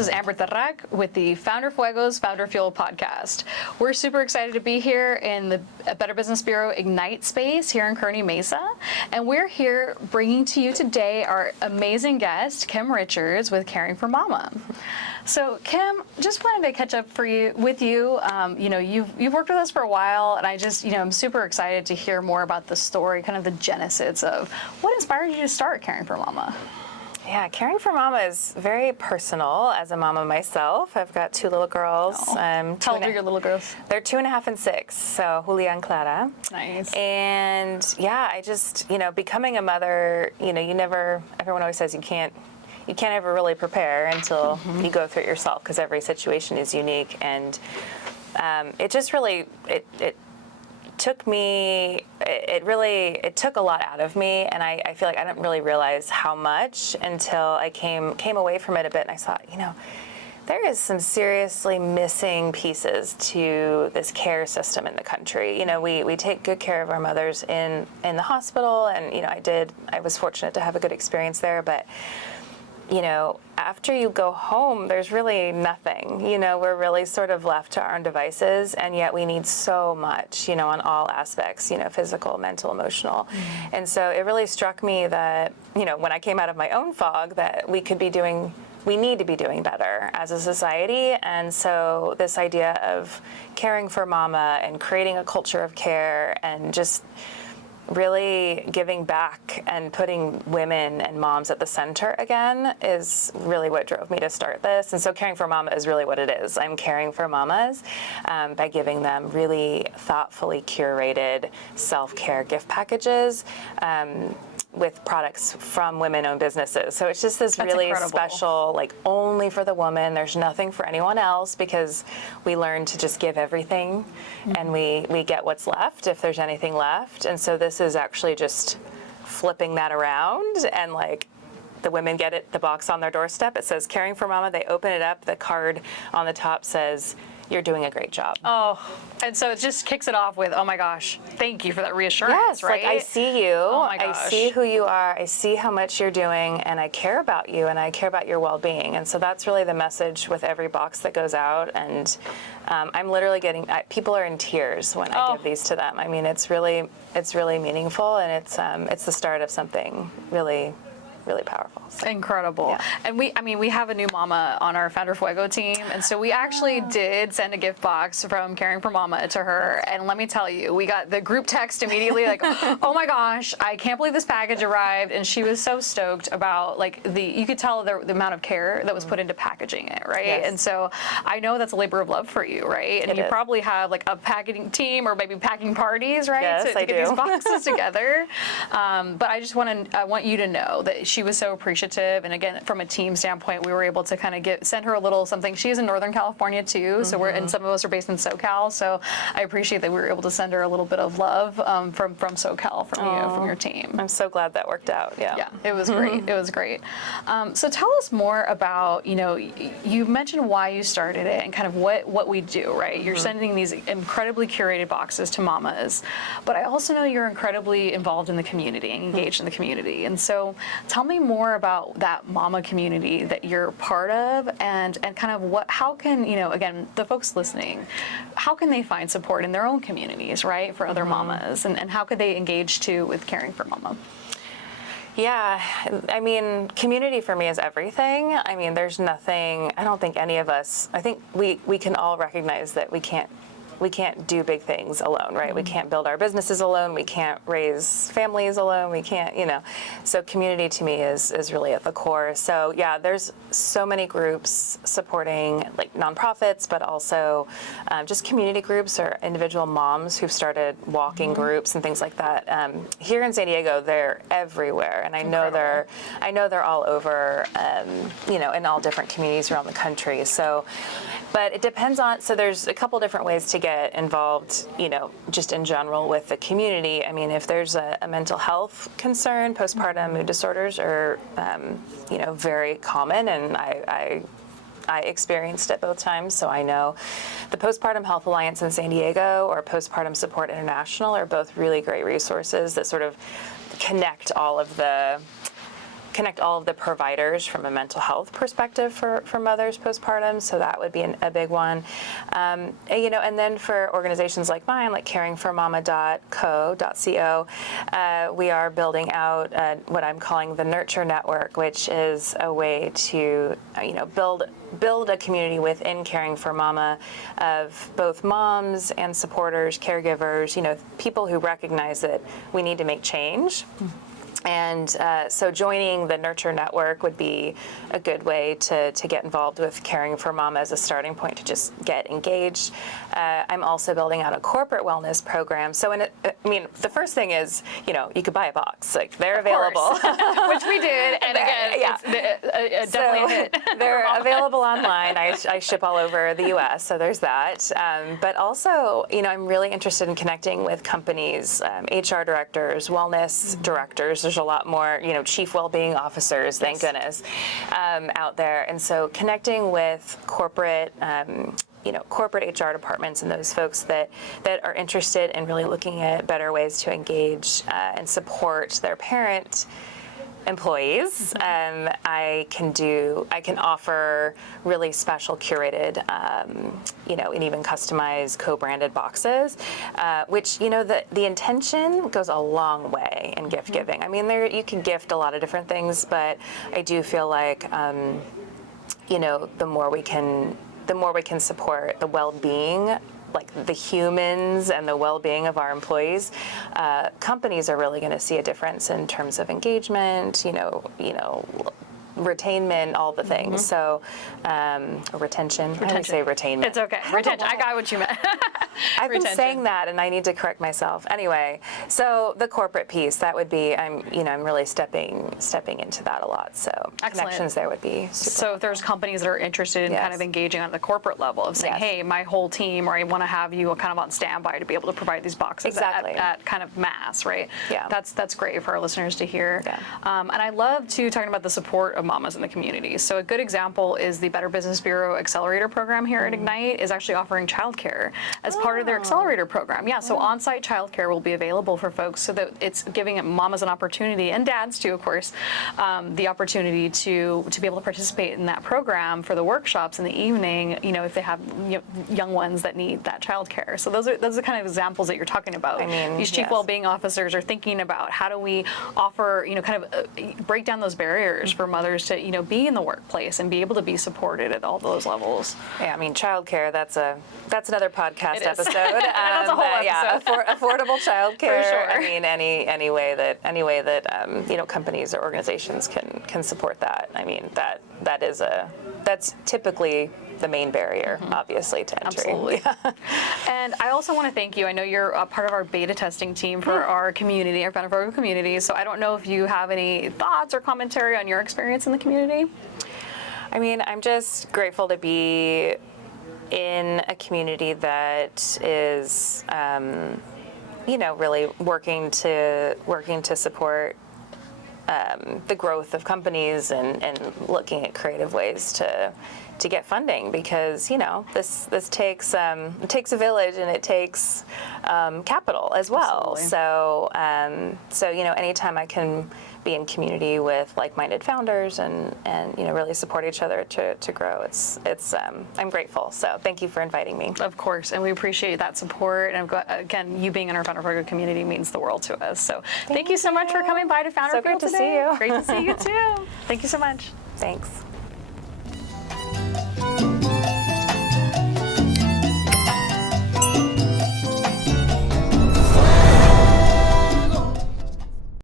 is Amber Tarrac with the FounderFuego's FounderFuego Podcast. We're super excited to be here in the Better Business Bureau Ignite space here in Kearney Mesa. And we're here bringing to you today our amazing guest, Kim Richards with Caring for Mama. So Kim, just wanted to catch up with you. You've worked with us for a while, and I just, I'm super excited to hear more about the story, kind of the genesis of what inspired you to start Caring for Mama. Yeah, Caring for Mama is very personal. As a mama myself, I've got two little girls. How old are your little girls? They're 2.5 and 6, so Julia and Clara. Nice. And yeah, I just, becoming a mother, everyone always says you can't ever really prepare until you go through it yourself, because every situation is unique. And it just really, it took a lot out of me, and I feel like I didn't really realize how much until I came away from it a bit, and I thought, there is some seriously missing pieces to this care system in the country. We take good care of our mothers in the hospital, and I was fortunate to have a good experience there, but after you go home, there's really nothing. We're really sort of left to our own devices, and yet we need so much, on all aspects, physical, mental, emotional. Mm-hmm. And so it really struck me that, when I came out of my own fog, that we need to be doing better as a society. And so this idea of caring for mama and creating a culture of care and just really giving back and putting women and moms at the center again is really what drove me to start this. And so Caring for Mama is really what it is. I'm caring for mamas by giving them really thoughtfully curated self-care gift packages with products from women-owned businesses. So it's just this really special, only for the woman. There's nothing for anyone else, because we learn to just give everything, and we get what's left if there's anything left. And so this is actually just flipping that around, and the women get it, the box on their doorstep. It says Caring for Mama. They open it up. The card on the top says, "You're doing a great job." Oh, and so it just kicks it off with, oh my gosh, thank you for that reassurance, yes, right? I see you. Oh my gosh. I see who you are. I see how much you're doing, and I care about you, and I care about your well-being. And so that's really the message with every box that goes out. And I'm literally people are in tears when I give these to them. I mean, it's really meaningful, and it's the start of something really powerful. So. Incredible. Yeah. And we have a new mama on our FounderFuego team, and so we actually did send a gift box from Caring for Mama to her, and let me tell you, we got the group text immediately oh my gosh, I can't believe this package arrived, and she was so stoked about you could tell the amount of care that was put into packaging it, right? Yes. And so I know that's a labor of love for you, right? And you probably have a packaging team or maybe packing parties, right? Yes, to get these boxes together. But I just want you to know that she was so appreciative, and again, from a team standpoint, we were able to kind of send her a little something. She's in Northern California too, so and some of us are based in SoCal, so I appreciate that we were able to send her a little bit of love from SoCal from your team. I'm so glad that worked out. Yeah, it was great. It was great. So tell us more about, you mentioned why you started it and kind of what we do, right? You're sending these incredibly curated boxes to mamas, but I also know you're incredibly involved in the community and engaged in the community. And so tell me more about that mama community that you're part of, and kind of how can, again, the folks listening, how can they find support in their own communities, right, for other mamas, and how could they engage too with Caring for Mama? Yeah, I mean, community for me is everything. I mean, there's nothing, I don't think any of us, I think we can all recognize that we can't do big things alone, right? Mm-hmm. We can't build our businesses alone. We can't raise families alone. We can't, So community to me is really at the core. So yeah, there's so many groups supporting nonprofits, but also just community groups or individual moms who've started walking groups and things like that. Here in San Diego, they're everywhere, and I know they're all over, in all different communities around the country. So, but it depends on. So there's a couple different ways to get involved, just in general with the community. I mean, if there's a mental health concern, postpartum mood disorders are, very common, and I experienced it both times, so I know the Postpartum Health Alliance in San Diego or Postpartum Support International are both really great resources that sort of connect all of the connect all of the providers from a mental health perspective for mothers postpartum. So that would be a big one. And then for organizations like mine, like caringformama.co, we are building out what I'm calling the Nurture Network, which is a way to, build a community within Caring for Mama of both moms and supporters, caregivers, people who recognize that we need to make change. And so joining the Nurture Network would be a good way to get involved with Caring for Mama as a starting point to just get engaged. I'm also building out a corporate wellness program. So, the first thing is, you could buy a box. Like, they're available. Which we did. And again, it's definitely a hit. They're available online. I ship all over the U.S., so there's that. But also, I'm really interested in connecting with companies, HR directors, wellness directors. There's a lot more, chief well-being officers, thank goodness, out there. And so connecting with corporate corporate HR departments and those folks that are interested in really looking at better ways to engage and support their parent employees. I can offer really special curated, and even customized co-branded boxes, which, the intention goes a long way in gift giving. I mean, you can gift a lot of different things, but I do feel like, the more we can support the well-being, like the humans and the well-being of our employees, companies are really going to see a difference in terms of engagement, retainment, all the things. So, retention. I always say retainment. It's okay. Retention. I got what you meant. I've been saying that, and I need to correct myself. Anyway, so the corporate piece, that would be, I'm really stepping into that a lot. So connections there would be super. So if there's companies that are interested in kind of engaging on the corporate level of saying, hey, my whole team, or I want to have you kind of on standby to be able to provide these boxes at kind of mass, right? Yeah. That's great for our listeners to hear. Yeah. And I love talking about the support of mamas in the community. So a good example is the Better Business Bureau Accelerator Program here at Ignite is actually offering childcare as part of their accelerator program. Yeah, so on-site childcare will be available for folks, so that it's giving mamas an opportunity, and dads too, of course, the opportunity to be able to participate in that program for the workshops in the evening, if they have young ones that need that childcare. So those are the kind of examples that you're talking about. These chief well-being officers are thinking about how do we offer, break down those barriers for mothers to, be in the workplace and be able to be supported at all those levels. Yeah, childcare, that's another podcast episode. That's a whole episode. Yeah, affordable childcare. For sure. Any way that companies or organizations can support that. That's typically the main barrier, obviously, to entry. Absolutely. And I also want to thank you. I know you're a part of our beta testing team for our community, our FounderFuego community. So I don't know if you have any thoughts or commentary on your experience in the community. I'm just grateful to be in a community that is, really working to support the growth of companies and looking at creative ways to get funding, because this takes a village, and it takes capital as well. Absolutely. So anytime I can be in community with like-minded founders and really support each other to grow, I'm grateful. So thank you for inviting me. Of course, and we appreciate that support. And again, you being in our FounderFuego community means the world to us. So thank you so much for coming by to FounderFuego today. So great to see you. Great to see you too. Thank you so much. Thanks.